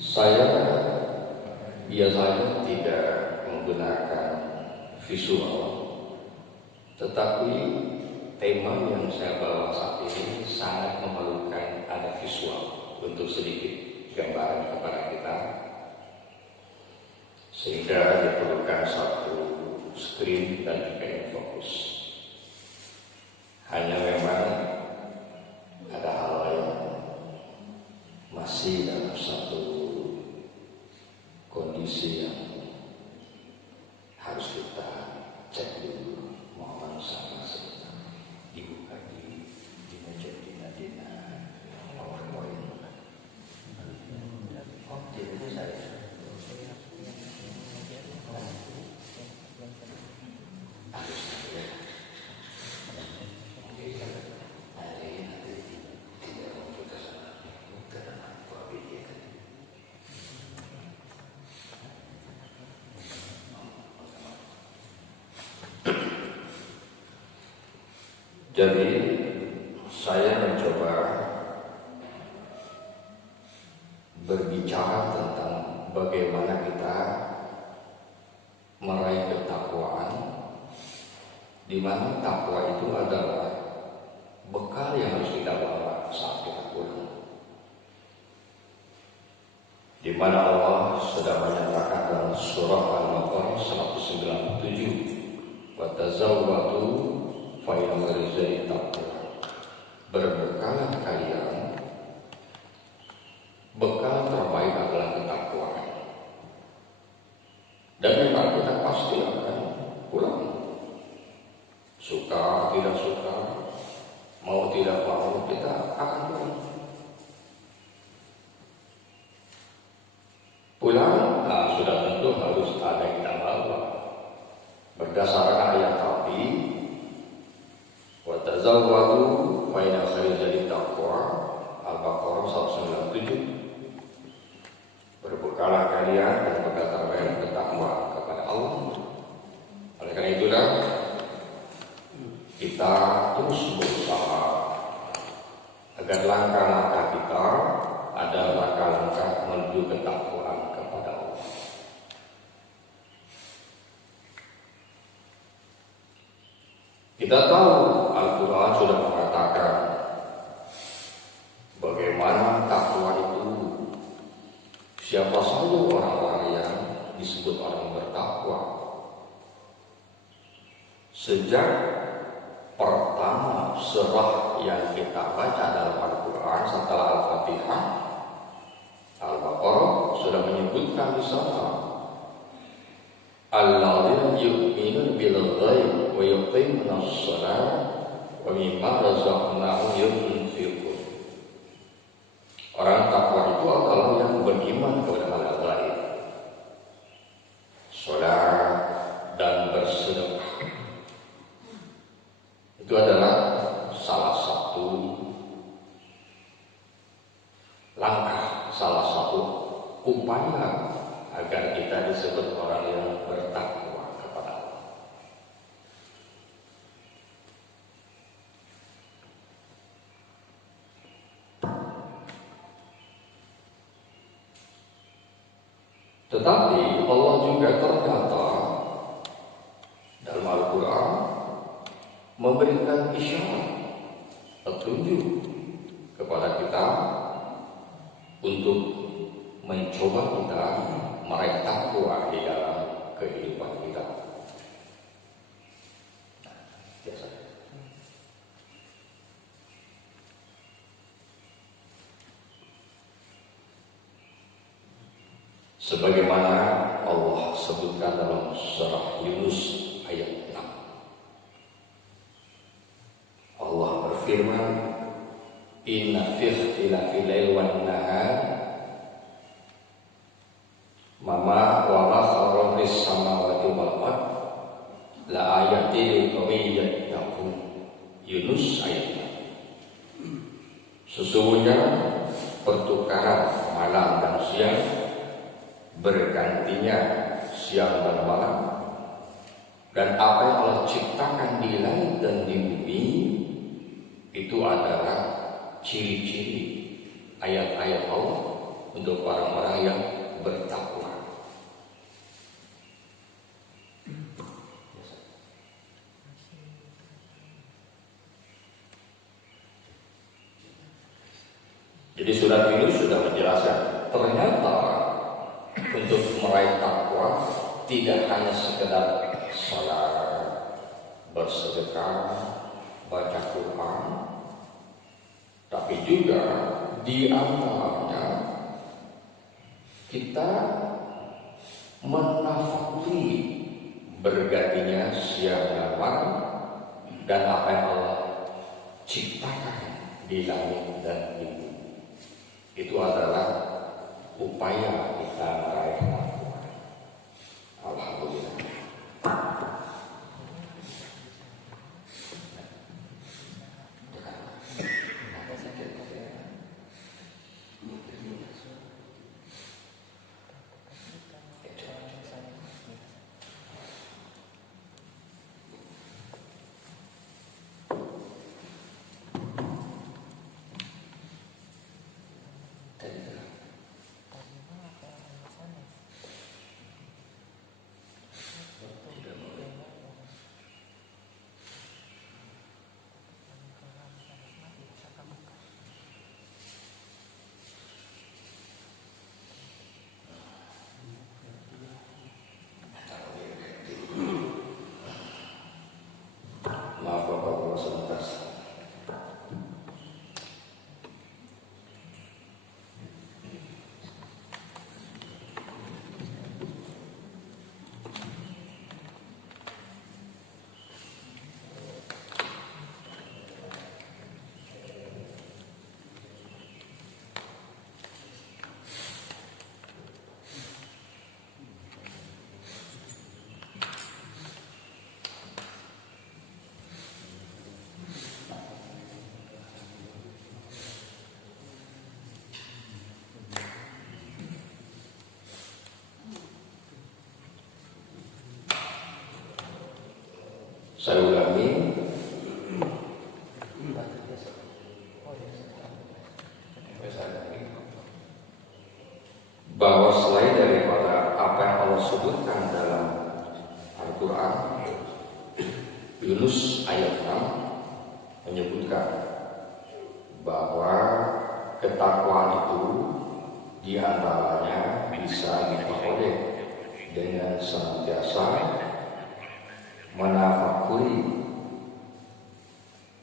Saya biasanya tidak menggunakan visual, tetapi tema yang saya bawa saat ini sangat memerlukan ada visual untuk sedikit gambaran kepada kita, sehingga diperlukan satu screen dan juga yang fokus. Hanya memang ada hal lain masih dalam satu kondisi yang harus kita cek dulu. Mohon sama sebentar dibuka di meja dina PowerPoint. Oh, jadi saya Jadi saya mencoba berbicara tentang bagaimana kita meraih ketakwaan, di mana takwa itu adalah bekal yang harus kita bawa saat kita pulang. Di mana Allah sudah menyatakan dalam surah Al-Baqarah 197, "Wa tazawwadu fa inna khairaz taqwa." Berbekalah kalian, bekal terbaik adalah ketakwaan. Dan memang kita pasti akan pulang, suka tidak suka, mau tidak mau, kita akan pulang. Pulang, sudah tentu harus ada yang kita bawa berdasarkan ayat tadi, wa tazawwadu fa inna khairaz taqwa, Al-Baqarah 197. Berbekalah kalian dan bekal terbaik ketakwaan kepada Allah. Oleh karena itulah kita terus berusaha agar langkah-langkah kita ada langkah-langkah menuju ketakwaan kepada Allah. Kita tahu Al-Quran sudah mengatakan bagaimana takwa itu. Siapa saja orang-orang yang disebut orang bertakwa. Sejak pertama surah yang kita baca dalam Al-Quran setelah Al-Fatihah, Al-Baqarah sudah menyebutkan di sana, alladzina yu'minuna bil ghaib wa yuqimuna ash-shalata wa mimma razaqnahum yunfiqun. Orang takwa itu adalah yang beriman kepada hal gaib, salat dan bersedekah. Itu adalah salah satu langkah, salah satu upaya agar kita disebut orang yang bertakwa kepada Allah. Tetapi Allah juga ternyata dalam Al-Quran memberikan isyarat, petunjuk kepada kita untuk mencoba kita meraih takwa di dalam kehidupan kita. Biasa. Sebagaimana Allah sebutkan dalam surah Yunus ayat 6. Allah berfirman, "Inna fi ikhtilafil laili wan nahar wa ma khalaqis samawati wal ard la ayatin liqaumin yattaqun." Yunus ayat 6. Sesungguhnya pertukaran malam dan siang, bergantinya siang dan malam, dan apa yang Allah ciptakan di langit dan di bumi, itu adalah ciri-ciri ayat-ayat Allah untuk orang-orang yang bertakwa. Jadi surat ini sudah menjelaskan ternyata untuk meraih takwa tidak hanya sekedar salat, bersedekah, baca Quran, tapi juga di antaranya kita menafakuri bergantinya siang dan malam dan apa yang Allah ciptakan di langit dan bumi. Itu adalah upaya kita meraih takwa. Alhamdulillah. Maaf Bapak-Bapak sebentar. Saya ulangi, bahwa selain daripada apa yang Allah sebutkan dalam Al-Quran, Yunus ayat 6 menyebutkan bahwa ketakwaan itu diantaranya bisa diperoleh dengan senantiasa menafakuri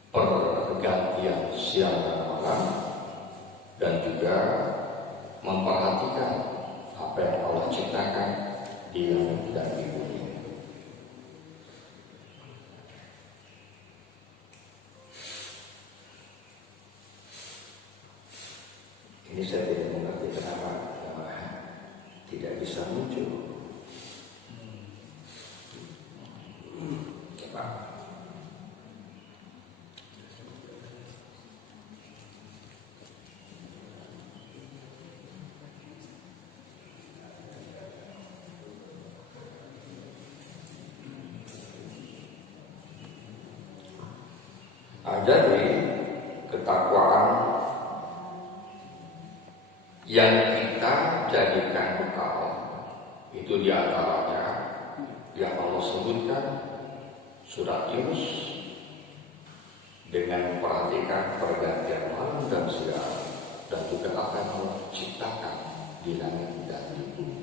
pergantian siang dan malam dan juga memperhatikan apa yang Allah ciptakan di langit dan di bumi. Ini saya tidak mengerti kenapa tidak bisa muncul. Jadi ketakwaan yang kita jadikan bekal itu diantaranya yang Allah sebutkan surat Yunus dengan memperhatikan pergantian malam dan siang dan juga apa yang Allah ciptakan di langit dan di bumi.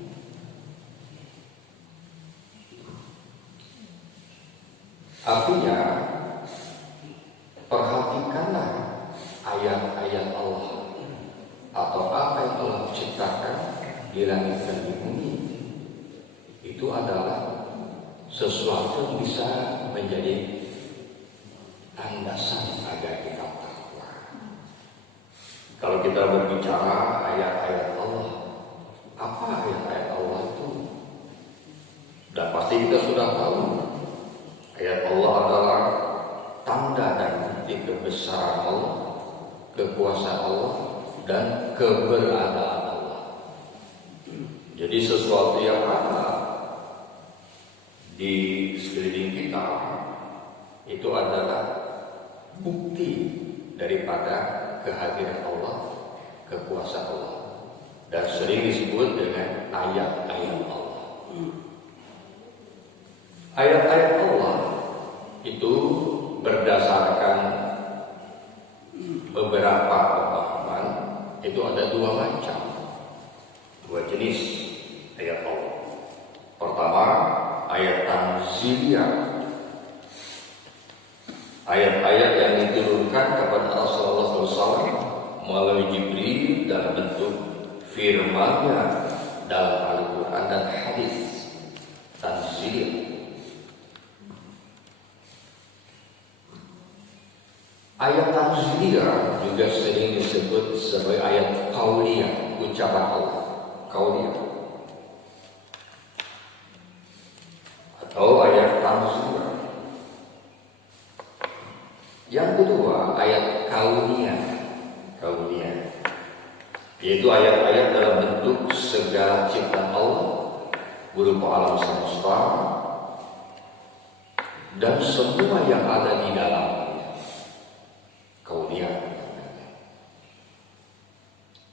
Artinya perhatikanlah ayat-ayat Allah atau apa yang Allah ciptakan di langit dan di bumi. Itu adalah sesuatu yang bisa menjadi landasan agar kita takwa. Kalau kita berbicara ayat-ayat Allah, apa ayat-ayat Allah itu? Dan pasti kita sudah tahu ayat Allah adalah tanda dan bukti kebesaran Allah, kekuasaan Allah, dan keberadaan Allah. Jadi sesuatu yang ada di sekeliling kita itu adalah bukti daripada kehadiran Allah, kekuasaan Allah, dan sering disebut dengan ayat-ayat Allah. Ayat-ayat Allah itu berdasarkan beberapa pemahaman, itu ada dua macam, dua jenis ayat Allah. Pertama, ayat tanziliyah, ayat-ayat yang diturunkan kepada Rasulullah SAW melalui Jibril dalam bentuk firman-Nya dalam Al-Quran dan hadis. Tanziliyah. Ayat tanziliyah juga sering disebut sebagai ayat qauliyah, ucapan Allah, qauliyah, atau ayat tanziliyah. Yang kedua, ayat kauniyah, yaitu ayat-ayat dalam bentuk segala ciptaan Allah berupa alam semesta dan semua yang ada di dalamnya. Kauniyah.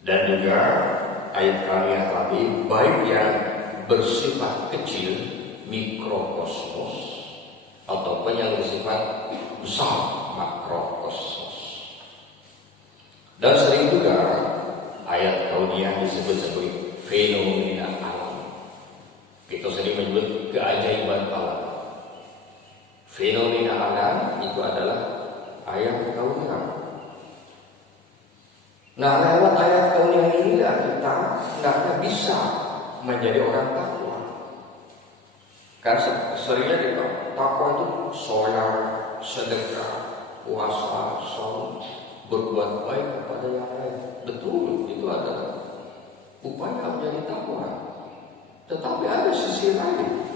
Dan juga ayat kauniyah tadi, baik yang bersifat kecil, mikrokosmos, ataupun yang bersifat besar, makrokosmos. Dan sering juga ayat kauniyah disebut sebagai fenomena alam. Kita sering menyebut keajaiban alam. Fenomena alam itu adalah ayat kauniyah. Nah, lewat ayat kauniyah inilah kita hendaknya bisa menjadi orang takwa. Karena seringnya kita takwa itu sholat, sedekah, puasa, saum, berbuat baik kepada yang lain. Betul, itu adalah upaya menjadi takwa. Tetapi ada sisi lain,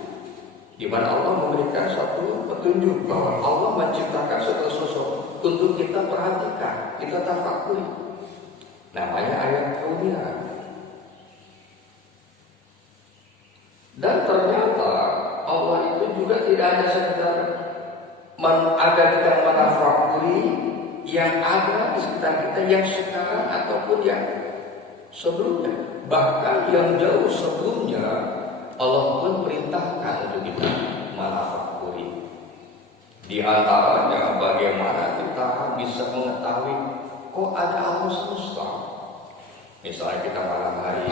di mana Allah memberikan satu petunjuk bahwa Allah menciptakan segala sesuatu untuk kita perhatikan, kita tafakuri. Namanya ayat kauniyah. Dan ternyata Allah itu juga tidak hanya sekedar agar kita menafakuri yang ada di sekitar kita, yang sekarang ataupun yang sebelumnya. Bahkan yang jauh sebelumnya Allah pun perintahkan untuk kita menafakuri. Di antaranya bagaimana kita bisa mengetahui kok ada alam semesta. Misalnya kita malam hari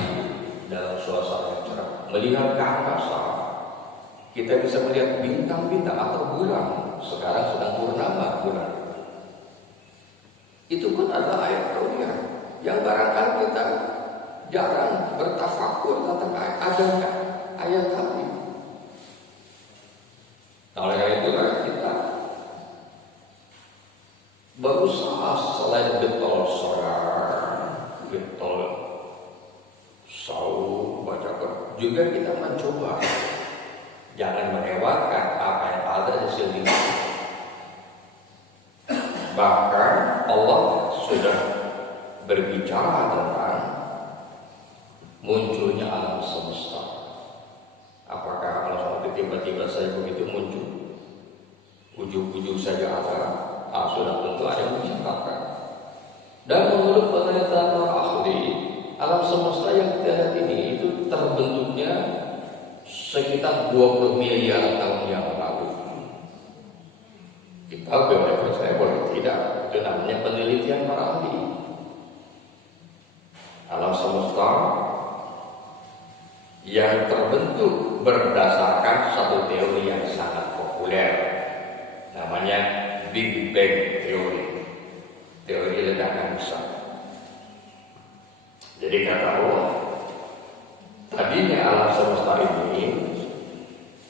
dalam suasana yang cerah melihat ke angkasa, kita bisa melihat bintang-bintang atau bulan. Sekarang sedang purnama bulan. Itu pun adalah ayat kauniyah yang barangkali kita jarang bertafakur tentang ayat tadi. Nah, oleh karena itulah kita berusaha selain getol sholat, getol saum, baca Quran, juga kita mencoba jangan melewatkan apa yang ada di sini. Bahkan Allah sudah berbicara tentang munculnya alam semesta. Apakah alam semesta tiba-tiba saja begitu muncul? Ujung-ujung saja ada? Sudah tentu ada yang menciptakan. Dan menurut penelitian para ahli, alam semesta yang kita lihat ini itu terbentuknya sekitar 20 miliar tahun yang lalu. Kita boleh percaya, boleh tidak. Itu namanya penelitian para ahli. Alam semesta yang terbentuk berdasarkan satu teori yang sangat populer, namanya Big Bang Theory, teori ledakan besar. Jadi kata Allah, tadinya alam semesta ini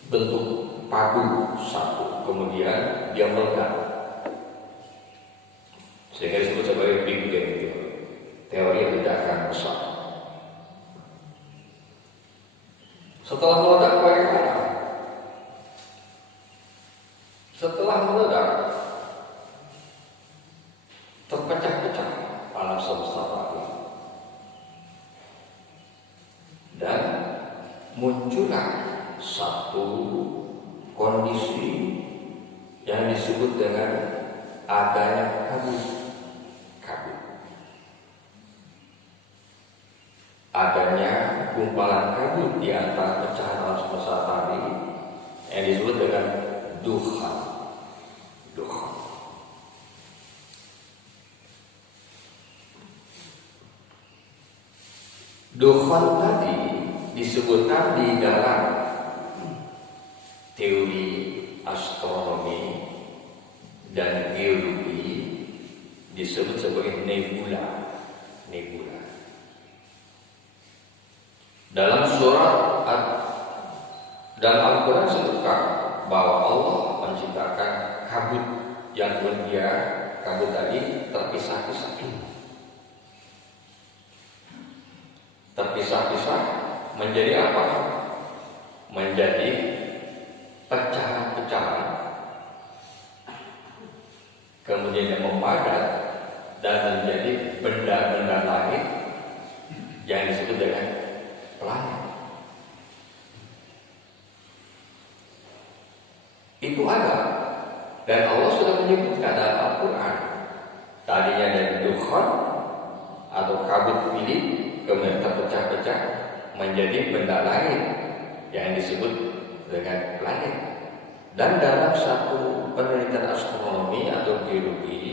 bentuk padu satu, kemudian dia meledak, sehingga disebut sebagai Big Bang Theory, teori ledakan besar. Setelah meledak bagaimana? Setelah meledak terpecah-pecah alam semesta tadi, dan muncullah satu kondisi yang disebut dengan adanya kabut. adanya gumpalan kabut di antara pecahan alam semesta tadi yang disebut dengan dukhan. Dukhan tadi disebutkan di dalam teori astronomi dan geologi disebut sebagai nebula. Dalam surat dan Al-Quran sebutkan bahwa Allah menciptakan kabut yang kemudian kabut tadi terpisah-pisah menjadi apa? Menjadi pecahan-pecahan, kemudian memadat dan menjadi benda-benda langit yang disebut dengan planet. Itu ada, dan Allah sudah menyebutkan dalam Al-Quran. Tadinya dari dukhan atau kabut pilih, kemudian terpecah-pecah menjadi benda langit yang disebut dengan planet. Dan dalam satu penelitian astronomi atau geologi,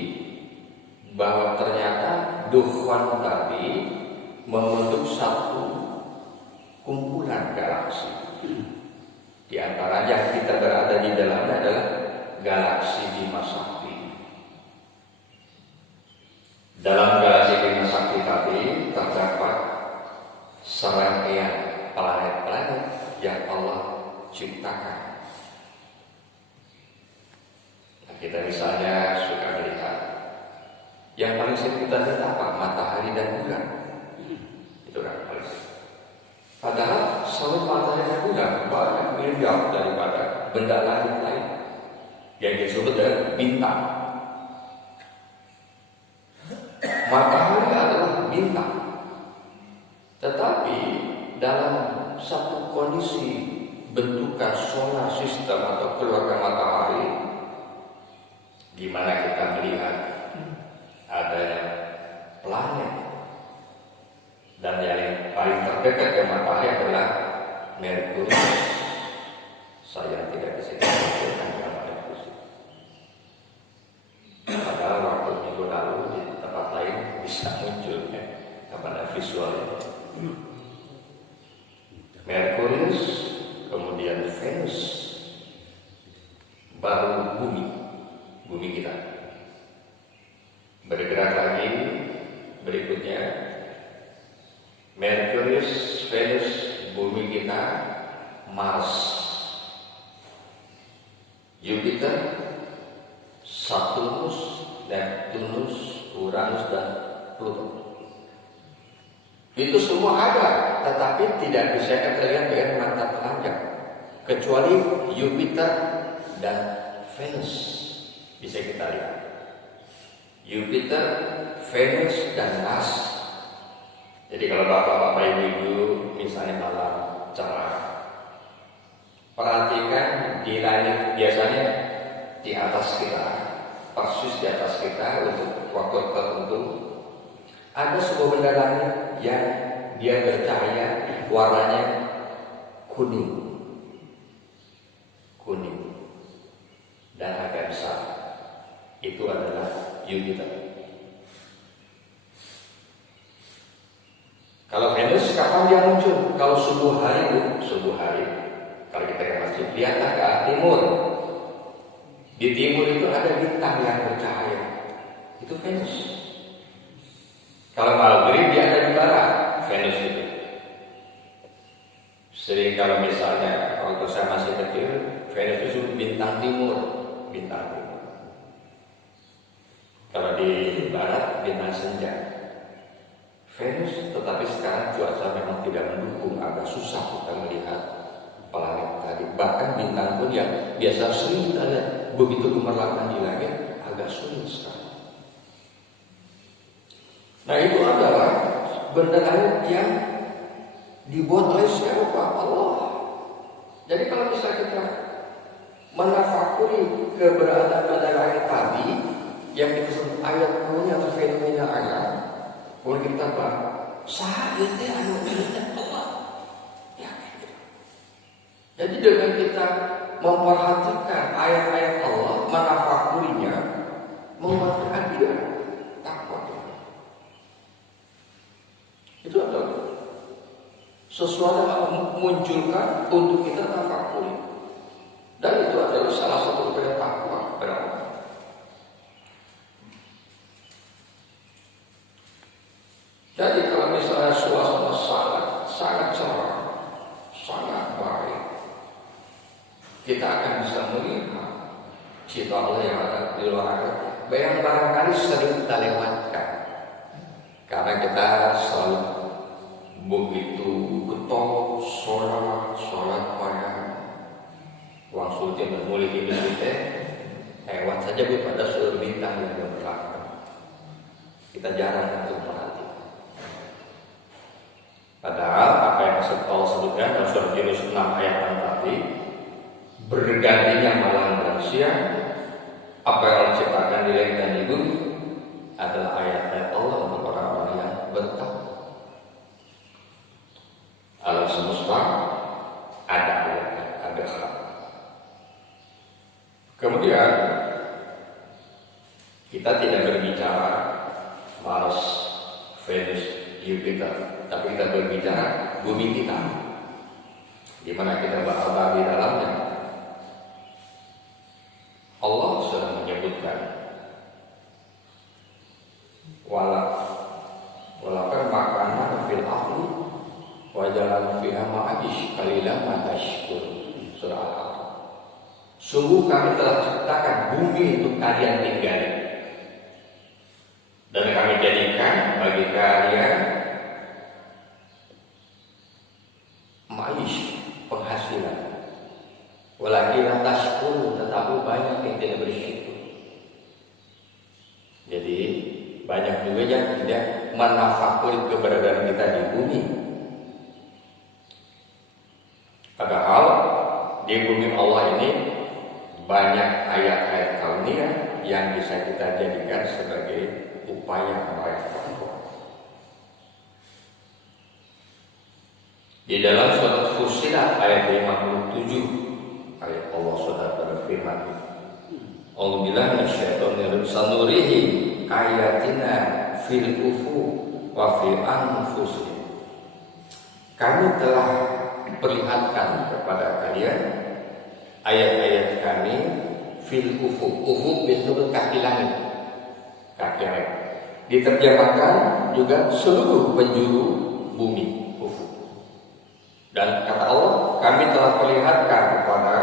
bahwa ternyata dukhan tadi membentuk satu kumpulan galaksi. Di antara yang kita berada di dalamnya adalah galaksi Bima Sakti. Dalam galaksi Bima Sakti tadi terdapat serangkaian planet-planet yang Allah ciptakan. Nah, kita misalnya suka melihat yang paling sering kita lihat apa? Matahari dan bulan. Itu kan paling sering. Padahal selain matahari dan bulan banyak miliar daripada benda langit lain yang disebut dengan bintang. Matahari adalah bintang, tetapi dalam satu kondisi bentukan solar system atau keluarga matahari, di mana kita melihat adanya planet, dan yang paling terdekat ke matahari adalah Merkurius. Saya tidak bisa mengatakan yang Merkurius. Padahal waktu minggu lalu di tempat lain bisa muncul pada visualnya. Merkurius, kemudian Venus, baru bumi kita. Bergerak lagi berikutnya Merkurius, Venus, bumi kita, Mars, Jupiter, Saturnus, Neptunus, Uranus, dan Pluto. Itu semua ada, tetapi tidak bisa kita lihat dengan mata telanjang, kecuali Jupiter dan Venus bisa kita lihat. Jupiter, Venus, dan Mars. Jadi kalau bapak-bapak ibu-ibu misalnya malam cerah, perhatikan di langit biasanya di atas kita, persis di atas kita untuk waktu tertentu ada sebuah benda langit yang dia bercahaya warnanya kuning dan agak besar. Itu adalah Jupiter. Kalau Venus kapan dia muncul? Kalau subuh hari, kalau kita ke masjid, lihatlah ke arah timur. Di timur itu ada bintang yang bercahaya. Itu Venus. Kalau maghrib dia ada di barat, Venus itu. Sering kalau misalnya waktu saya masih kecil, Venus itu bintang timur. Kalau di barat bintang senja. Venus, tetapi sekarang cuaca memang tidak mendukung, agak susah kita melihat planet tadi. Bahkan bintang pun yang biasa sering kita lihat begitu gemerlapan di langit agak sulit sekali. Nah, itu adalah benda langit yang dibuat oleh siapa? Allah. Jadi kalau bisa kita menafakuri keberadaan benda langit tadi yang kita sebut ayat punya atau fenomena alam, boleh kita Saha ieu teh anu milikna Allah. Ya, gitu. Jadi dengan kita memperhatikan ayat-ayat Allah, menafakurinya, membuat kita takwa. Itu adalah sesuatu yang memunculkan untuk kita tafakuri. Dan itu adalah salah satu upaya takwa kepada Allah. Jadi kalau misalnya suasana sangat cerah, sangat baik, kita akan bisa melihat cita Allah yang ada di luar yang barangkali sering kita lewatkan karena kita selalu begitu getol sholat pada uang sultan dan mulai hidup kita lewat saja pada seluruh bintang yang berlaku. Kita jarang untuk perhatikan. Padahal apa yang Allah sebutkan dalam surah Yunus 6 ayat 6 tadi, bergantinya malam dan siang, apa yang Allah ciptakan di langit dan di bumi adalah ayat-ayat Allah untuk orang-orang yang bertakwa. Alam semesta ada ayat, ada hak. Kemudian kita tidak berbicara Mars, Venus, Jupiter, tapi kita berbicara bumi kita, di mana kita berada di dalamnya. Allah sudah menyebutkan walaupun makanan fil ahli wajalan fiha ma'ajish kalilan matashkur. Surah Al-A'raf. Sungguh kami telah ciptakan bumi untuk kalian tinggali, dan kami jadikan bagi kalian ma'ish, penghasilan. Walakin tashkur, tetapi banyak yang tidak bersyukur. Jadi banyak juga yang tidak menafakuri keberadaan kita di bumi. Padahal di bumi Allah ini banyak ayat-ayat kauniyah yang bisa kita jadikan sebagai upaya meraih takwa. Di dalam surat Fussilat ayat 57, ayat Allah sudah berfirman, Alhamdulillah minasyaitonir sanurihi ayatina fil ufuq wa fi anfusihim. Kami telah perlihatkan kepada kalian ayat-ayat kami fil ufuq. Ufuq disebut kaki langit, kaki langit. Diterjemahkan juga seluruh penjuru bumi, ufuq. Dan kata Allah, kami telah perlihatkan kepada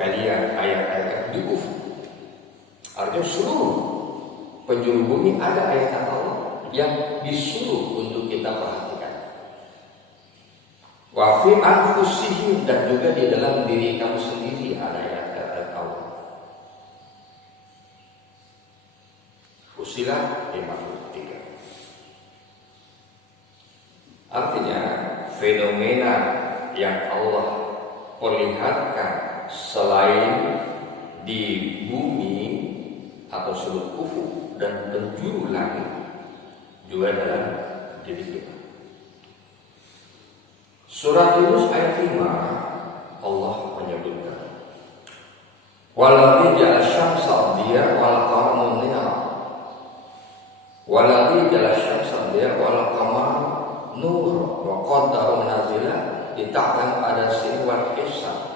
kalian ayat-ayat di ufuq. Artinya seluruh penjuru bumi ada ayat Allah yang disuruh untuk kita perhatikan. Wa fi anfusihim, dan juga di dalam diri kamu sendiri ada ayat-ayat Allah. Fussilat 53. Artinya fenomena yang Allah perlihatkan selain di bumi atau seluruh ufuk dan penjuru langit juga dalam diri kita. Surah Yunus ayat 5 Allah menyebutkan waladzi ja'ala syamsa diya wal qamara munira waladzi ja'ala syamsa diya wal qamara nur wa qaddara manazila lita'lam ada sin wal hisab.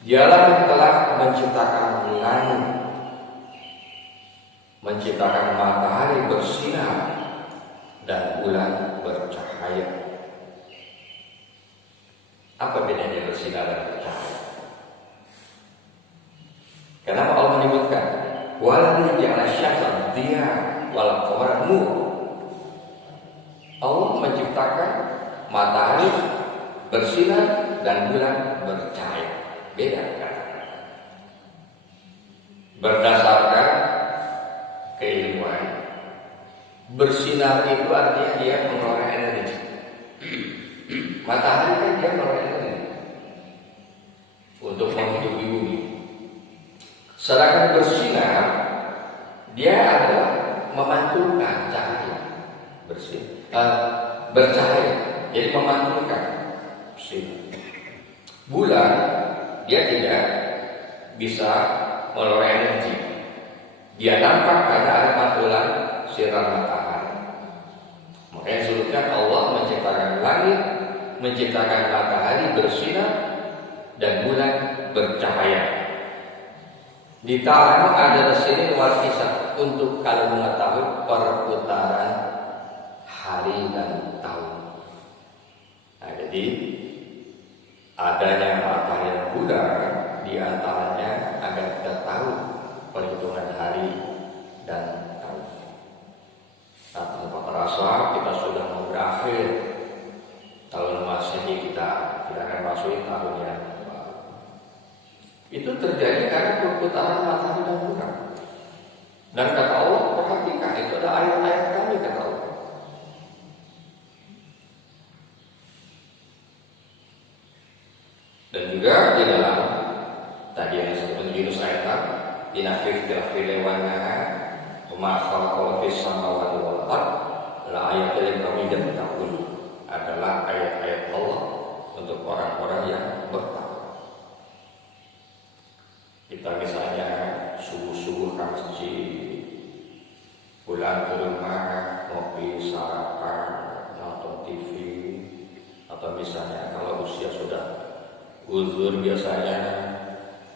Dialah yang telah menciptakan langit, menciptakan matahari bersinar dan bulan bercahaya. Apa bedanya bersinar dan bercahaya? Kenapa Allah menyebutkan waladzi ja'ala syamsa diya wal qamara nur? Allah menciptakan matahari bersinar dan bulan bercahaya. Beda kan? Berdasarkan keilmuan, bersinar itu artinya dia mengeluarkan energi. Matahari kan dia mengeluarkan energi untuk menghidupi bumi. Sedangkan bersinar dia adalah memantulkan cahaya bercahaya, jadi memantulkan sinar. Bulan dia tidak bisa mengeluarkan energi, dia nampak karena ada pantulan sinar matahari. Makanya disebutkan Allah menciptakan langit, menciptakan matahari bersinar dan bulan bercahaya. Di tangan ada di sini wal hisab untuk kalau mengetahui perputaran hari dan tahun. Nah, jadi adanya matahari dan bulan di antaranya agar kita tahu perhitungan hari dan tahun. Nah, tanpa terasa kita sudah mau berakhir tahun Masehi, kita akan masuk tahun yang baru. Itu terjadi karena perputaran matahari dan bulan. Dan kata Allah, perhatikan, itu ada ayat-ayat kami, kata Allah. Dan juga di dalam tadi yang disebut Yunus ayat 6, inna fi ikhtilafil wan nahar wa ma khalaqa fis samawati wal ard la ayatin liqaumin yattaqun, adalah ayat-ayat Allah untuk orang-orang yang bertakwa. Kita misalnya subuh-subuh ke masjid, pulang ke rumah, ngopi, sarapan, nonton TV, atau misalnya kalau usia sudah uzur biasanya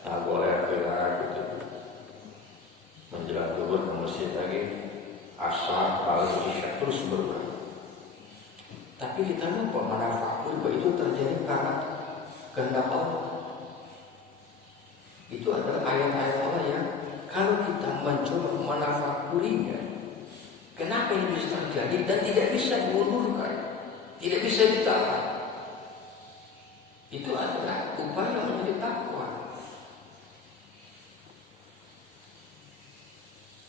nagoler gitu, menjelang zuhur ke masjid lagi, asar, lalu isya, terus berubah. Tapi kita lupa manfaat bahwa itu terjadi karena kehendak Allah. Itu adalah ayat-ayat Allah yang kalau kita mencoba menafakurinya, kenapa ini bisa terjadi dan tidak bisa diundurkan, tidak bisa ditahan. Itu adalah upaya menjadi takwa.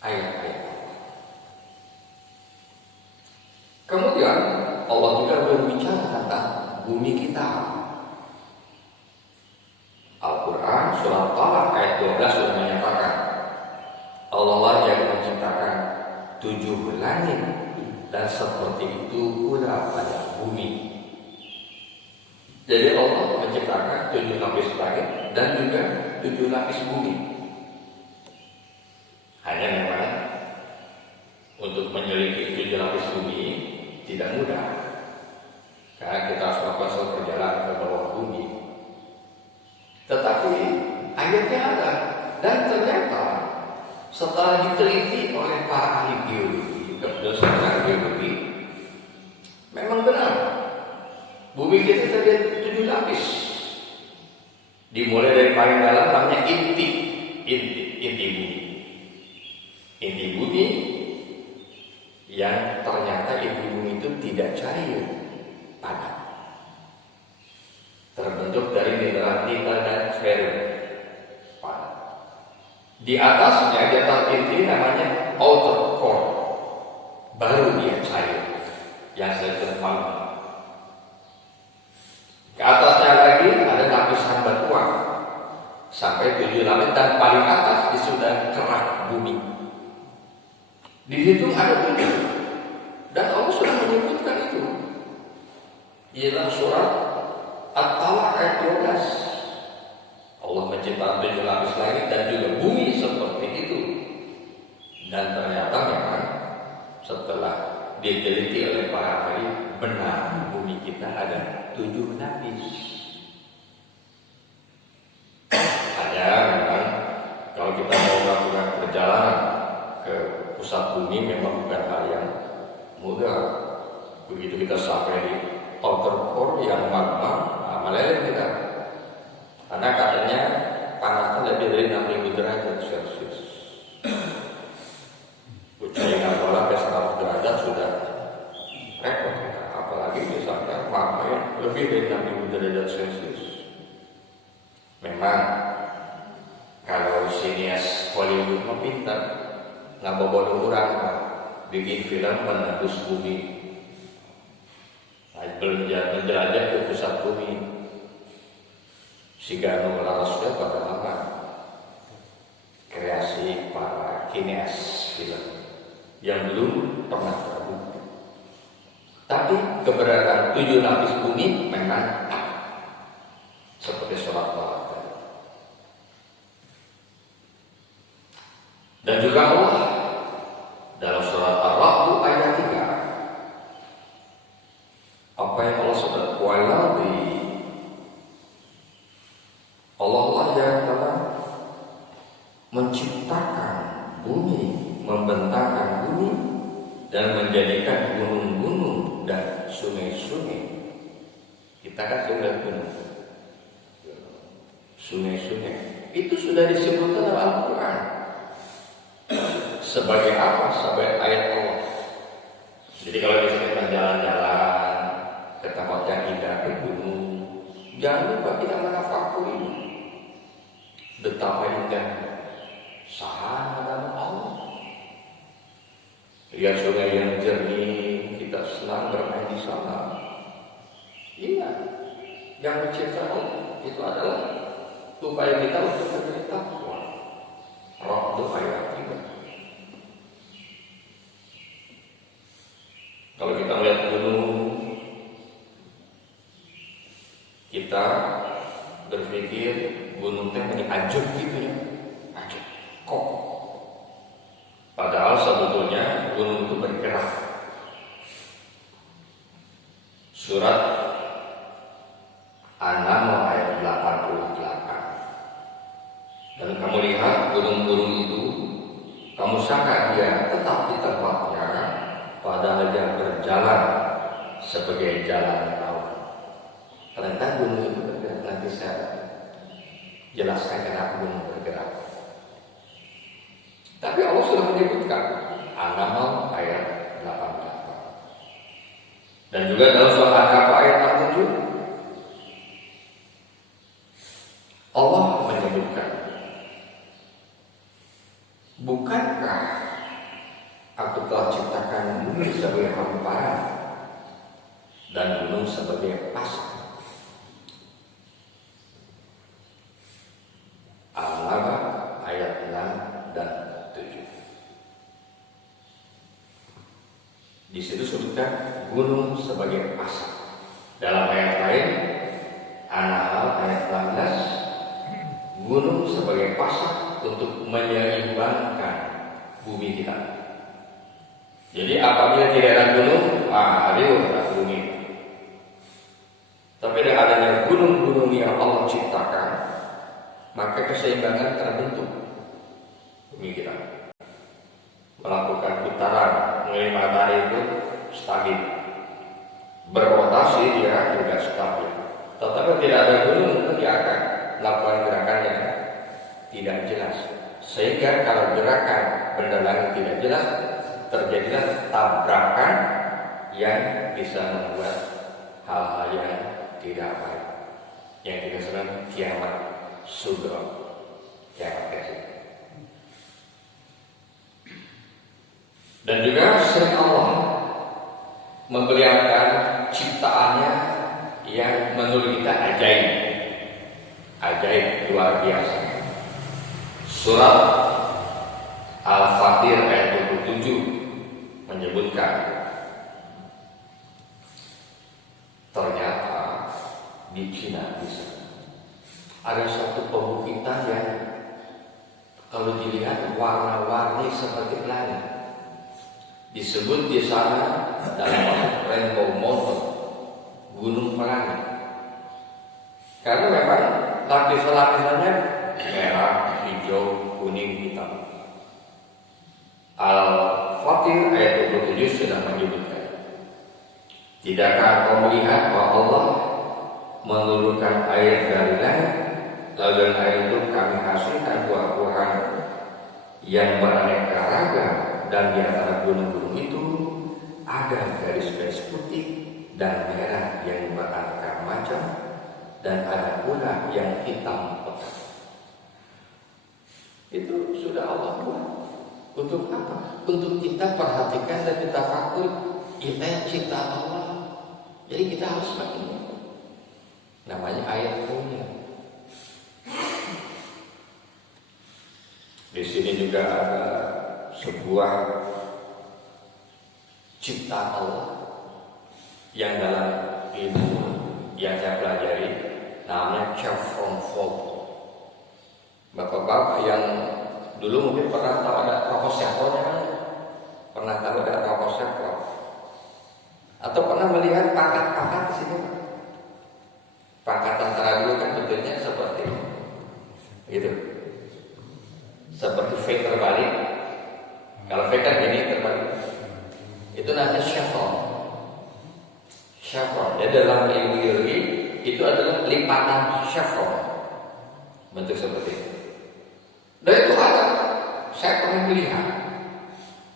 Ayat-ayat Allah. Kemudian Allah juga berbicara tentang bumi kita. Al-Quran surah Talaq ayat 12 sudah menyatakan Allah lah yang menciptakan 7 langit dan seperti itu pula pada bumi. Jadi Allah menciptakan 7 lapis langit dan juga 7 lapis bumi. Hanya memang untuk menyelidiki 7 lapis bumi tidak mudah, karena kita harus melakukan suatu perjalanan ke bawah bumi. Tetapi ayatnya ada, dan ternyata setelah diteliti oleh para ahli geologi, kebetulan geologi, memang benar bumi kita terjadi 7 lapis. Dimulai dari paling dalam namanya inti bumi. Inti bumi yang ternyata inti bumi itu tidak cair, padat, terbentuk dari mineral nikel dan ferro. Di atasnya di atas inti namanya outer core, baru dia cair, yang disebut magma. Ke atasnya lagi ada lapisan batuan sampai 7 lapis, dan paling atas di sudah kerak bumi. Dihitung ada 7, dan Allah sudah menyebutkan itu. Ialah surat At-Talaq ayat 12. Allah menciptakan 7 lapis langit dan juga bumi seperti itu. Dan ternyata memang setelah diteliti oleh para ahli, benar bumi kita ada 7 lapis. Hanya memang kalau kita mau melakukan perjalanan ke pusat bumi memang bukan hal yang mudah. Begitu kita sampai di outer core yang magma, meleleh kita. Karena katanya panasnya lebih dari 6.000 derajat Celcius. Ujian bola ke 100 derajat sudah repot kita. Apalagi misalnya magma yang lebih dari 6.000 derajat Celcius. Memang kalau sinias Hollywood mah pintar, nggak bodoh orang bikin film menembus bumi, menjelajah ke pusat bumi. Siga Nularasnya pada lama kreasi para kineas film yang belum pernah terbukti. mendapati keberadaan 7 lapis bumi memang ada. Seperti surat Al-Baqarah. Dan juga Allah dalam surat Ar-Ra'd ayat 3, apa yang Allah sebut waladhi, Allah lah yang telah menciptakan bumi, membentangkan bumi dan menjadikan gunung-gunung dan sungai-sungai. Kita kan sudah gunung, sungai-sungai itu sudah disebutkan dalam Al-Quran. Sebagai apa? Sebagai ayat Allah. Jadi kalau kita jalan-jalan ke tempat yang indah, ke gunung, jangan lupa kita menafakur ini. Betapa indah sahana nama Allah. Lihat sungai yang jernih, kita senang bermain di sana. Iya, yang mencipta Allah itu adalah upaya kita untuk menjadi takwa. Ra'd ayat 3. Kalau kita melihat gunung, kita berpikir gunung itu hancur gitu ya, hancur, kokoh. Padahal sebetulnya gunung itu bergerak. Surat An-Naml ayat 88. Dan kamu lihat gunung-gunung itu, kamu sangka dia tetap di tempatnya, padahal dia berjalan sebagai jalan laut. Ternyata gunung itu bergerak. Nanti saya jelaskan kenapa gunung bergerak. Tapi Allah sudah menyebutkan An-Naml ayat 88. Dan juga dalam surat Al-Kahfi ayat 67, Allah menyebutkan, bukankah aku telah ciptakan bumi sebagai hamparan dan gunung sebagai pasir. Al-Naba ayat 6 dan 7. Di situ sebutkan gunung sebagai pasir. Dalam ayat lain, An-Nahl ayat 18, gunung sebagai pasir untuk menyeimbangkan bumi kita. Jadi apabila tidak ada gunung, ada bumi. Tapi dengan adanya gunung-gunung yang Allah ciptakan, maka keseimbangan terbentuk bumi kita. Melakukan putaran mengelilingi matahari itu stabil, berrotasi dia juga stabil. Tetapi tidak ada gunung, itu dia akan melakukan gerakan yang tidak jelas. Sehingga kalau gerakan benda langit tidak jelas, terjadilah tabrakan yang bisa membuat hal-hal yang tidak baik, yang kita sebut kiamat sugra, kiamat kecil. Dan juga sering Allah memperlihatkan ciptaannya yang menurut kita ajaib, ajaib luar biasa. Surat Al-Fatir ayat 27 menyebutkan, ternyata di Cina ada satu perbukitan yang kalau dilihat warna-warni seperti langit. Disebut di sana dalam Rainbow Mountain, Gunung Pelangi. Karena memang lapisan-lapisannya merah, hijau, kuning, hitam. Al-Fatir ayat 27 sudah menyebutkan, tidakkah kau melihat bahwa Allah menurunkan air dari langit, lalu dari air itu kami hasilkan buah-buahan yang beraneka ragam, dan di antara gunung-gunung itu ada garis-garis putih dan merah yang beraneka macam, dan ada pula yang hitam pekat. Itu sudah Allah buat. Untuk apa? Untuk kita perhatikan dan kita takut. Kita yang cipta Allah. Jadi kita harus makin namanya ayat punya. Di sini juga ada sebuah ciptaan Allah yang dalam ilmu yang saya pelajari namanya chevron fault. Bapak-bapak yang dulu mungkin pernah tahu ada rokok chevron, pernah tahu ada rokok chevron, atau pernah melihat pangkat-pangkat di sini. Pangkat tentara dulu kan bentuknya seperti itu, seperti V terbalik. Kalau V kan ini terbalik, itu namanya chevron. Chevron. Jadi dalam ilmu geologi itu adalah lipatan chevron, bentuk seperti itu. Dan itu ada, saya pernah melihat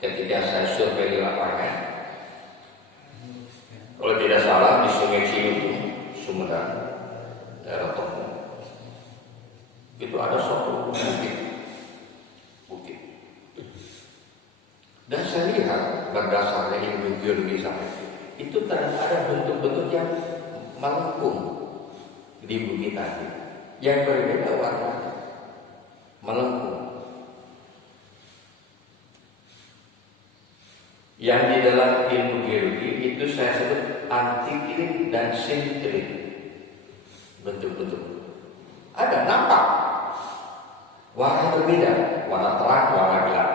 ketika saya survei di lapangan. Kalau tidak salah di Sungai Ciliwung, Sumedang, daerah Tombo, itu ada suatu bukit. Dan saya lihat berdasarkan ilmu geologi saya, itu ada bentuk-bentuk yang melengkung di bukit tadi, yang berbeda warnanya, melengkung. Yang di dalam ilmu geologi itu saya sebut antiklik dan sinklik. Bentuk-bentuk ada nampak warna berbeda, warna terang, warna gelap.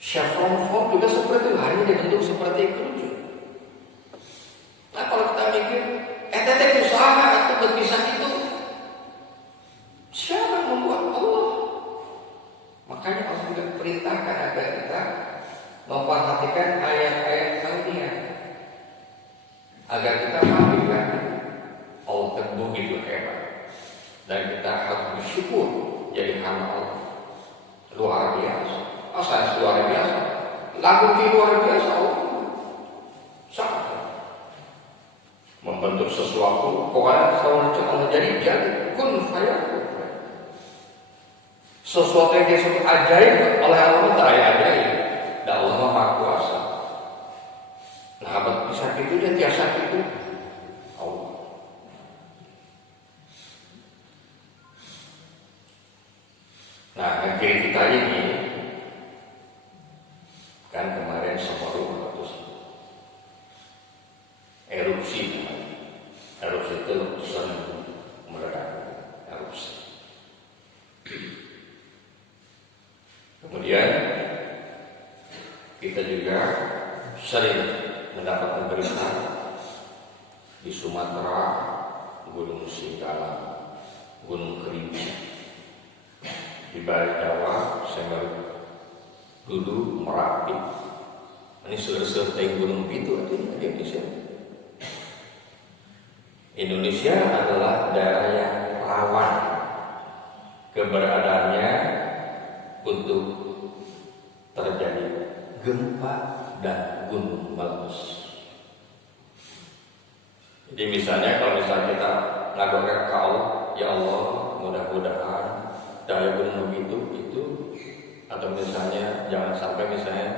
Chevron fault juga seperti itu, hanya dibentuk seperti kerucut. Nah kalau kita mikir, usaha itu berpisah itu, siapa yang membuat? Allah. Makanya Allah juga perintahkan agar kita memperhatikan ayat-ayat karunia, agar kita mengamalkan Allah itu begitu hebat, dan kita harus bersyukur jadi hamba Allah. Luar biasa, asal luar biasa, lagu luar biasa Allah. Sangat membentuk sesuatu, pokoknya Allah jadi kun fayakun. Sesuatu yang disebut ajaib oleh Allah tak ajaib, dan Allah Maha Kuasa. Nah, abad bisa itu dan biasa itu Allah. Nah, negeri kita ini kan kemarin Semeru meletus, erupsi itu letusan meledak, erupsi. Kemudian kita juga sering mendapatkan berita di Sumatera, Gunung Singgalang, Gunung Kerinci, di Barat Jawa, Semeru, dulu Merapi. Ini selesai Gunung Pitu itu di Indonesia. Indonesia adalah daerah yang rawan keberadaannya untuk terjadi gempa dan gunung meletus. Jadi misalnya kalau kita ngadoakan ke Allah, ya Allah mudah-mudahan daya gunung itu, atau misalnya jangan sampai misalnya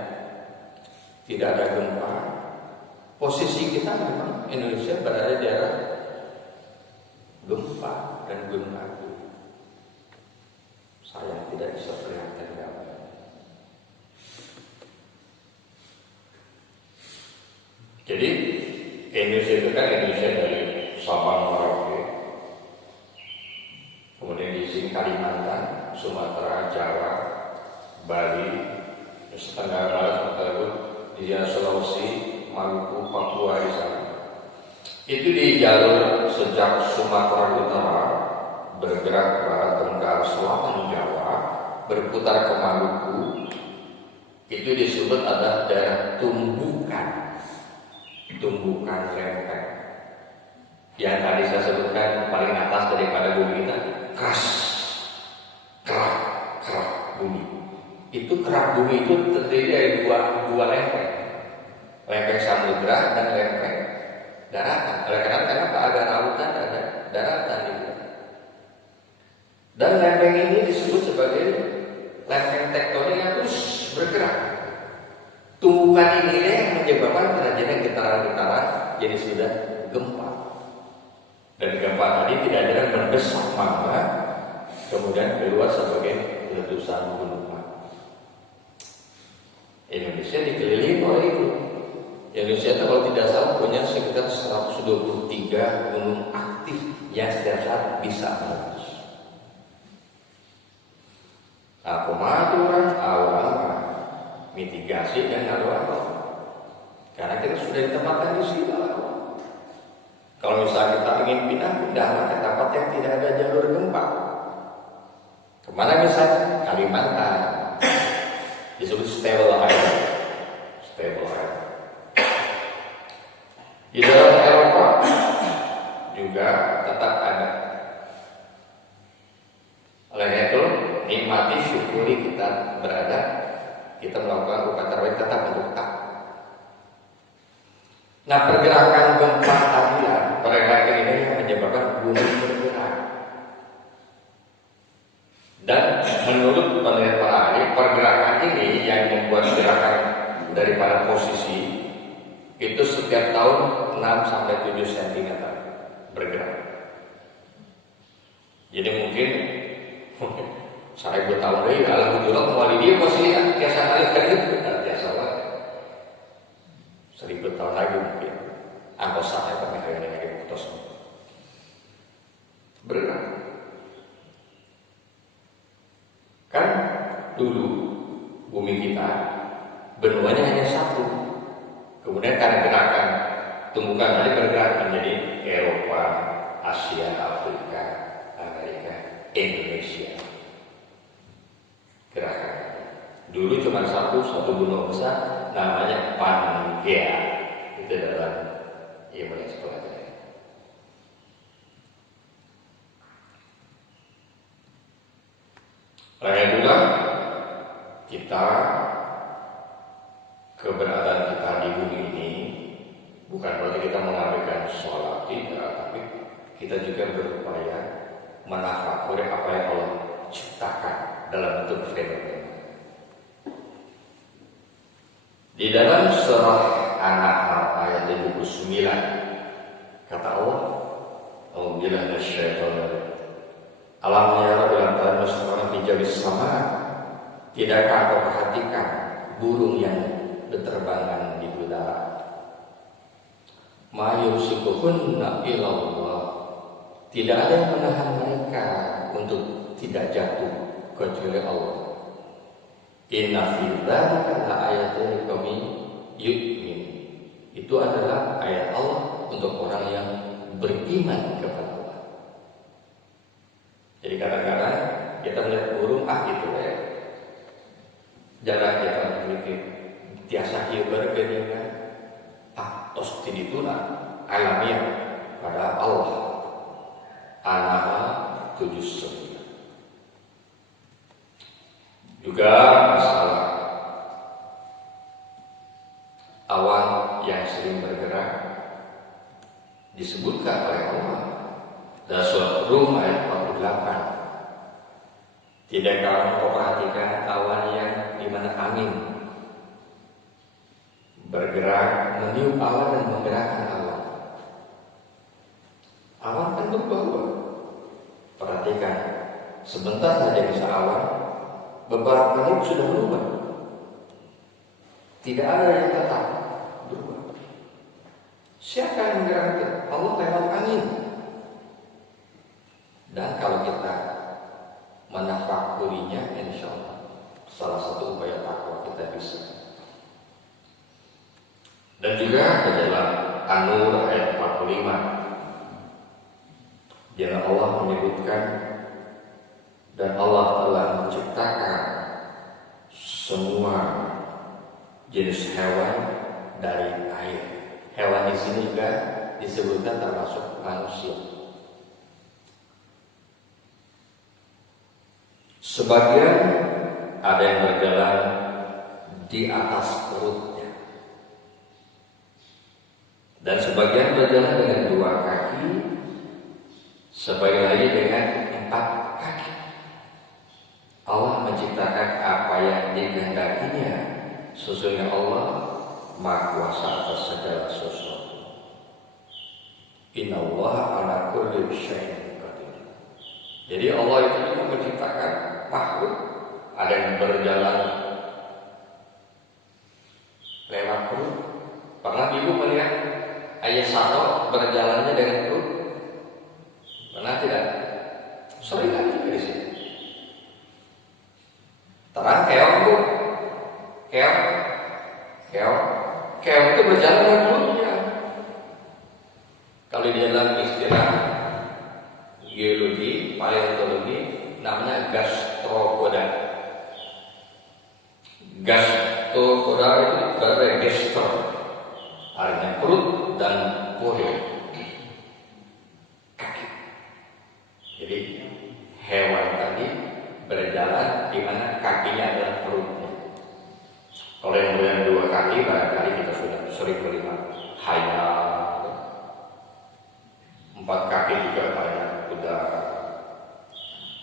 tidak ada gempa. Posisi kita memang Indonesia berada di daerah gempa dan gunung api. Saya tidak bisa perlihatkan gambar. Jadi Indonesia itu kan Indonesia dari Sabang Merauke, kemudian di sini Kalimantan, Sumatera, Jawa, Bali, Nusa Tenggara Barat, di Sulawesi, Maluku, Papua di sana. Itu di jalur sejak Sumatera Utara bergerak ke barat tenggara selatan Jawa, berputar ke Maluku. Itu disebut ada daerah tumbukan lempeng. Yang tadi saya sebutkan paling atas daripada bumi kita, kerak bumi. Itu kerak bumi itu terdiri dari dua lempeng, lempeng samudra dan lempeng daratan. Oleh karena kenapa ada lautan, ada daratan itu. Dan lempeng ini disebut sebagai lempeng tektonik yang terus bergerak. Tumbukan ini yang menyebabkan terjadinya getaran-getaran, jadi sudah gempa. Dan gempa tadi tidak ada yang mendesak magma, kemudian keluar sebagai letusan gunung. Indonesia dikelilingi oleh itu. Indonesia itu kalau tidak salah punya sekitar 123 gunung aktif yang setiap saat bisa meletus. Nah, orang mitigasi dan ngaruh. Karena kita sudah ditempatkan di sini. Kalau misalnya kita ingin pindah ke tempat yang tidak ada jalur gempa. Kemana misalnya? Kalimantan. Disebut stable area. Di dalam Eropa juga tetap ada. Oleh itu, nikmati, syukuri kita berada, kita melakukan upacara tetap untuk tak. Nah, pergerakan gempa tabiat pergerakan ini yang menyebabkan gunung bergerak. Dan menurut penelitian para ahli, pergerakan ini yang membuat gerakan daripada posisi itu setiap tahun 6-7 cm bergerak. Jadi mungkin 1000 tahun lagi kalau bujurok kembali dia masih biasa kali biasa lah. 1000 tahun lagi mungkin angkosanya pemikiran yang putus bergerak. Kan dulu bumi kita benuanya hanya satu. Kemudian karena gerakan tumbukan tadi bergerak menjadi Eropa, Asia, Afrika, Amerika, Indonesia. Gerakan dulu cuma satu gunung besar namanya Pangea. Itu dalam ilmu yang sepelajari. Oleh itu kita keberadaan kita di bumi ini bukan berarti kita mengabaikan sholat, tidak, tapi kita juga berupaya menafakuri apa yang Allah ciptakan dalam bentuk fenomena. Di dalam surah An-Nahl ayat 79 kata Allah, "A'udzubillahi minasyaitonir rajim. Alam yara ila ta'ala fi jawis sama." Tidakkah kau perhatikan burung yang berterbangan di udara? Ma yumsikuhunna illallah. Tidak ada yang menahan mereka untuk tidak jatuh kecuali Allah. Inna fi dzalika laayatin liqaumin yu'min. Itu adalah ayat Allah untuk orang yang beriman kepada Allah. Jadi kadang-kadang kita melihat burung gitu ya. Jangan kita berpikir tiasa hiu bergeningan tos tidituna alamiah pada Allah. An-Nahl 79. Juga masalah awan yang sering bergerak disebutkan oleh Allah dalam surat Rum ayat 48. Tidakkah kau perhatikan awan yang dimana angin bergerak, meniup awan dan menggerakkan awan. Awan kan berubah. Perhatikan, sebentar saja bisa awan, beberapa menit sudah berubah. Tidak ada yang tetap berubah. Siapa yang menggerakkan? Allah lewat angin. Dan kalau kita menafakurinya, insya Allah salah satu upaya takwa kita bisa. Dan juga dalam An-Nur ayat 45 di mana Allah menyebutkan dan Allah telah menciptakan semua jenis hewan dari air. Hewan di sini juga disebutkan termasuk manusia. Sebagian ada yang berjalan di atas perutnya, dan sebagian berjalan dengan 2 kaki, sebagian lagi dengan 4 kaki. Allah menciptakan apa yang dikehendakinya. Sesungguhnya Allah Maha Kuasa atas segala sesuatu. Innallaha ala kulli syai'in qadir. Jadi Allah itu juga menciptakan makhluk. Ada yang berjalan lewat perut. Pernah ibu melihat ayah satu berjalannya dengan perut? Pernah tidak? Sering kan juga di sini. Terang keong bu, keong itu berjalan dengan perutnya. Kalau di dalam istilah geologi, paleontologi, namanya gastropoda. Gastropoda itu berarti gastro, artinya perut dan podo, kaki. Jadi hewan tadi berjalan di mana kakinya adalah perutnya. Kalau yang punya dua kaki barangkali kita sudah sering melihat hayal, empat kaki juga banyak kuda.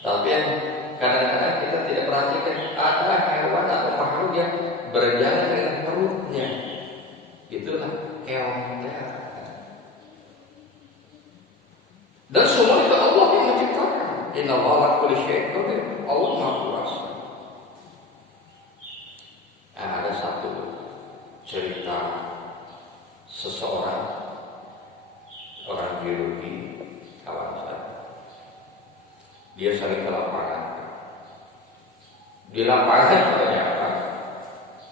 Tapi yang kadang-kadang kita tidak perhatikan ada hewan atau makhluk yang berjalan dengan perutnya. Itulah keong. Dan semua itu Allah yang menciptakan. Inna Allah kulli syai'in qadir. Allah Maha Kuasa. Ada satu cerita seseorang orang biologi, kawan saya. Dia sering ke lapangan. Di lapangan ternyata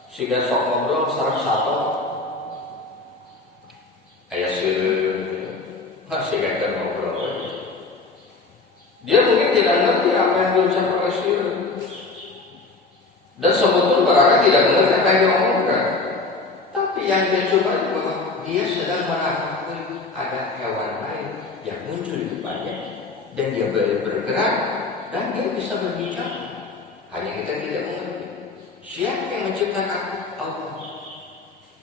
si gasok ngobrol sarang satu ayah si gasok ngobrol. Dia mungkin tidak ngerti apa yang diucapkan oleh sirih. Dan sebetulnya barangkali tidak mengerti apa yang diomongkan. Tapi yang dia coba bahwa dia sedang merasakan ada hewan lain yang muncul di depannya dan dia bergerak dan dia bisa berbicara. Hanya kita tidak mengerti. Siapa yang menciptakan Allah?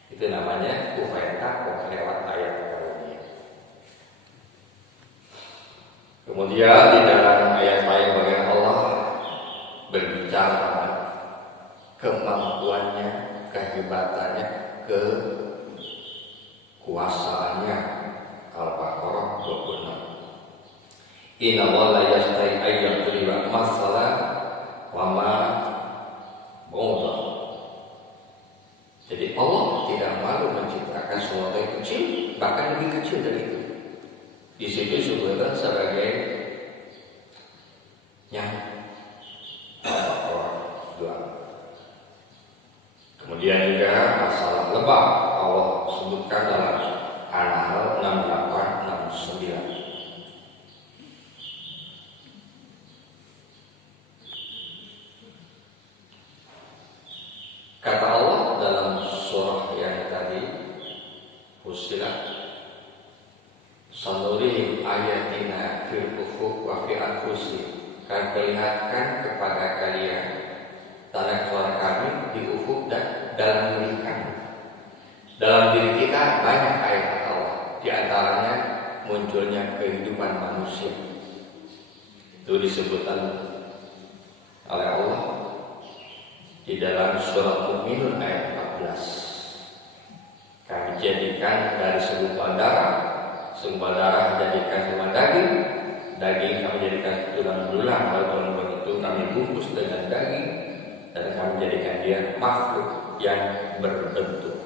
Itu namanya upaya takwa lewat ayat Al-Qur'an. Kemudian di dalam ayat lain bagian Allah berbicara tentang kemampuannya, kehebatannya, kekuasaannya. Al-Baqarah 26. Inna Allah yastai ayyam tuliba masalah wama baudah. Jadi Allah tidak malu menciptakan sesuatu yang kecil, bahkan lebih kecil dari itu. Di situ disebutkan sebagai nyamuk. Kemudian juga masalah lebah Allah sebutkan dalam An-Nahl 68-69. Kata Allah dalam surah yang tadi Fussilat, sanurihim ayatina fil ufuq wa fi anfusihim, kami perlihatkan kepada kalian tanda suara kami di ufuk dan dalam diri kami. Dalam diri kita banyak ayat Allah, di antaranya munculnya kehidupan manusia. Itu disebutkan oleh Allah di dalam surah Mu'minun ayat 14. Kami jadikan dari segumpal darah jadikan segumpal daging kami jadikan tulang belulang, lalu tulang itu kami bungkus dengan daging, dan kami jadikan dia makhluk yang berbentuk.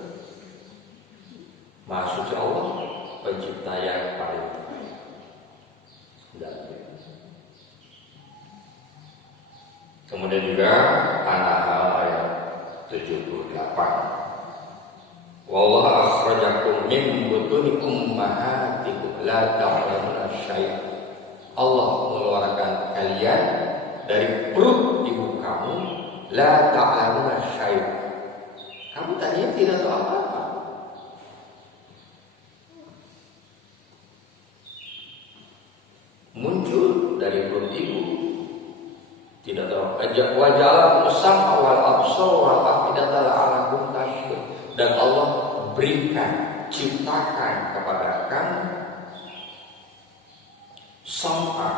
Maha suci Allah, pencipta yang paling baik. Kemudian juga An-Nahl ayat 78. Wallahu akhrajakum min butuni ummahatikum la ta'lamuna syai'an. Allah mengeluarkan kalian dari perut ibu kamu, la ta'lamuna syai'an. Kamu tadinya tidak tahu apa-apa. Muncul dari perut ibu, tidak tahu. Waja'alakum sam'a wal absar wal afidata la'alakum tashkurun. Dan Allah berikan, ciptakan kepada kamu sam'a,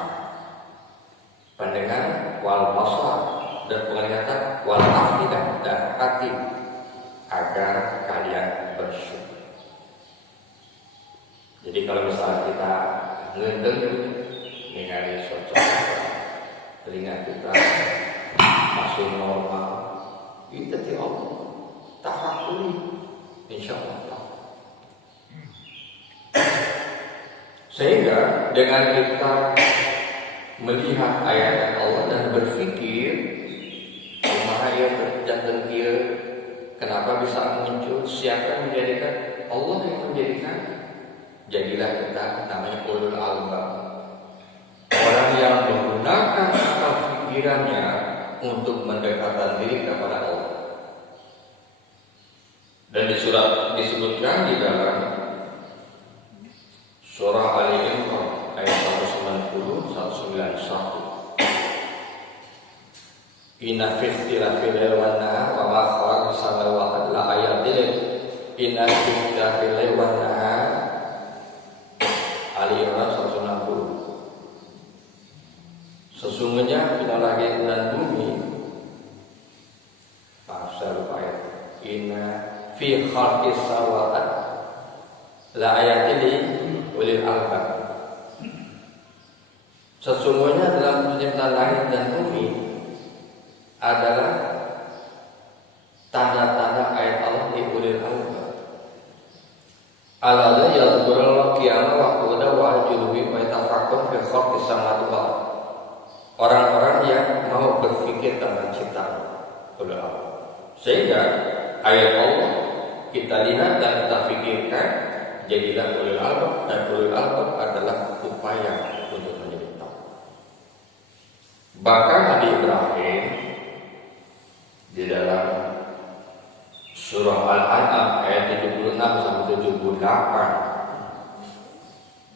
pendengar, wal basar, dan penglihatan, wal afidah, dan hati, agar kalian bersyukur. Jadi kalau misalnya kita ngendeng ningali sosok telinga kita masih normal, itu Allah tafakuri, insya Allah. Sehingga dengan kita melihat ayat Allah dan berpikir, kumaha ieu dan dengkil, kenapa bisa muncul, siapa yang menjadikan? Allah yang menjadikan. Jadilah kita namanya ulul albab, orang yang menggunakan akal pikirannya untuk mendekatkan diri kepada Allah. Dan di surat disebutkan di dalam surah Ali Imran ayat 190 191. Inna fi ikhtilafil laili wan nahar wa ma khalaqas samawati la ayatin inna fi ikhtilafil laili wan nahar. Ali Imran 160. Sesungguhnya di langit dan bumi, saya lupa ya. Inna fi khalqis samawati la ayatin li ulil albab. Sesungguhnya dalam penciptaan langit dan bumi adalah tanda-tanda ayat Allah di ulil albab. Alladzi yadhkurullah qiyaman wa qu'udan wa junubi wa yatafakkarun fi khalqis samawati wal ardh. Orang-orang yang mau berpikir tentang ciptaan ulil albab. Sehingga ayat Allah kita lihat dan kita pikirkan, jadilah ulil albab, dan ulil albab adalah upaya untuk menjadi tahu. Bahkan Nabi Ibrahim di dalam surah Al-An'am ayat 76 sampai 78,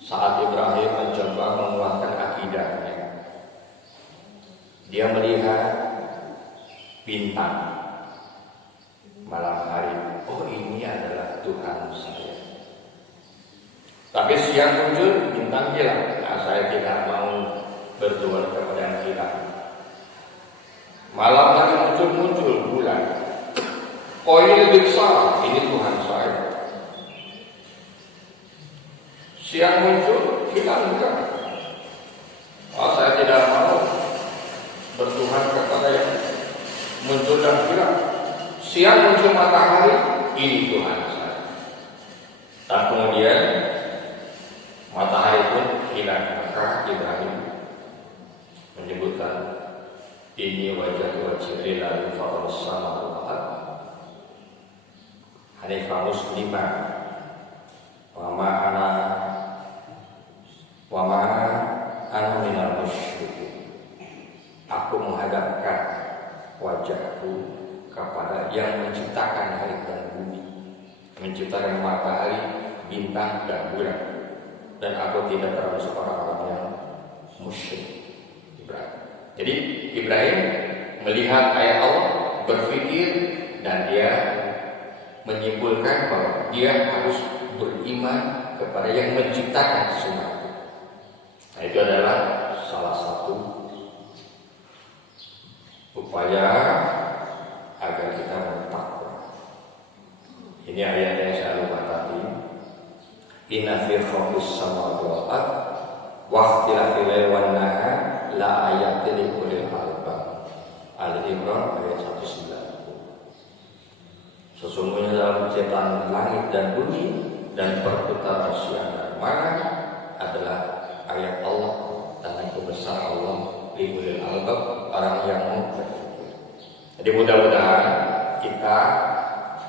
saat Ibrahim mencoba menguatkan akidahnya, dia melihat bintang malam hari. Oh, ini adalah Tuhan saya. Tapi siang muncul bintang hilang. Nah, saya tidak mau berdoa kepada yang hilang. Malam hari muncul bulan. Oh, ini lebih besar. Ini Tuhan saya. Siang muncul hilang juga. Oh, saya tidak mau bertuhan kepada yang muncul dan hilang. Siang muncul matahari, ini Tuhan saya. Dan kemudian matahari pun hilang. Maka Ibrahim menyebutkan, ini wajah lillahi fatarus samawati wal ardh hanifan musliman wa ma ana minal musyrikin. Aku menghadapkan wajahku kepada yang menciptakan langit dan bumi, menciptakan matahari, bintang dan bulan, dan aku tidak termasuk orang-orang yang musyrik. Ibrahim. Jadi Ibrahim melihat ayat Allah, berpikir, dan dia menyimpulkan bahwa dia harus beriman kepada yang menciptakan sesuatu. Nah, itu adalah salah satu upaya agar kita bertakwa. Ini ayat yang saya lupa tadi. Inna fi khalqis samawati wal ardh wa ikhtilafil laili wan nahar la ayatin li ulil albab. Al-Imran ayat 190. Sesungguhnya dalam penciptaan langit dan bumi dan perputaran siang dan malam adalah ayat Allah, tanda besar Allah li ulil albab, orang yang mau berpikir. Jadi mudah-mudahan kita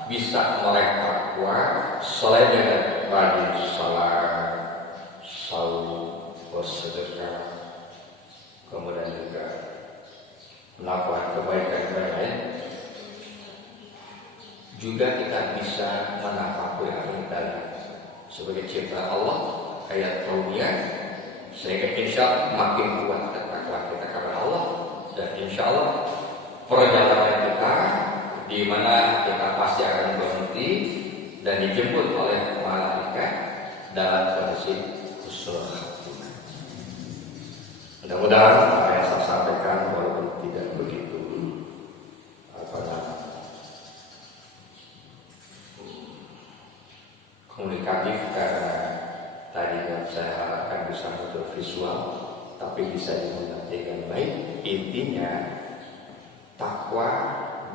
bisa meraih takwa selain dengan rajin salat, saum, bersedekah, kemudian juga melakukan kebaikan yang lain. Juga kita bisa menafakuri Al-Quran sebagai ciptaan Allah, ayat kauniyah, sehingga insya Allah makin kuat ketakwaan kita kepada Allah, dan insya Allah perjalanan kita di mana kita pasti akan berhenti dan dijemput oleh malaikat dalam kondisi husnul khatimah. Mudah-mudahan apa yang saya sampaikan walaupun tidak begitu komunikatif, karena tadinya saya harapkan bisa bentuk visual, tapi bisa dimengerti dengan baik. Intinya takwa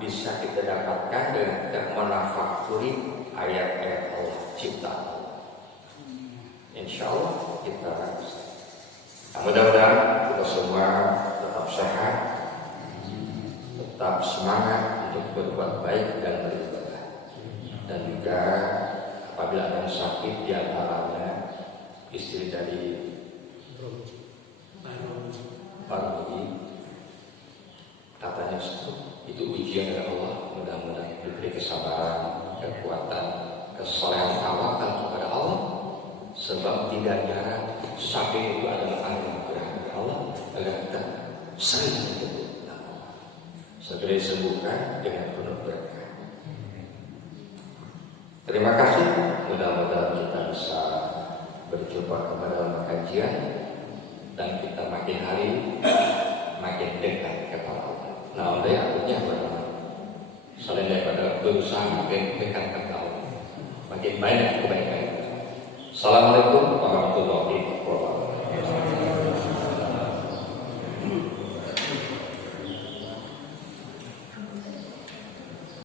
bisa kita dapatkan dengan kita menafakuri ayat-ayat Allah, ciptaan Allah. insya Allah kita bisa. Nah, mudah-mudahan kita semua tetap sehat, tetap semangat untuk berbuat baik dan beribadah. Dan juga apabila ada yang sakit, di antaranya istri dari Pak Rogi, katanya itu ujian dari Allah. Mudah-mudahan diberi kesabaran, kekuatan, kesolehan tawakal kepada Allah. Sebab tidak jarang sakit itu adalah anugerah dari Allah agar kita sering menyebut nama Allah. Segera disembuhkan dengan penuh berkah. Terima kasih. Mudah-mudahan kita bisa berjumpa kembali dalam kajian dan kita makin hari makin dekat kepada Allah. Nah, oleh artinya bagaimana? Selain daripada berusaha makin dekat kepada Allah, makin banyak kebaikan. Assalamualaikum warahmatullahi wabarakatuh.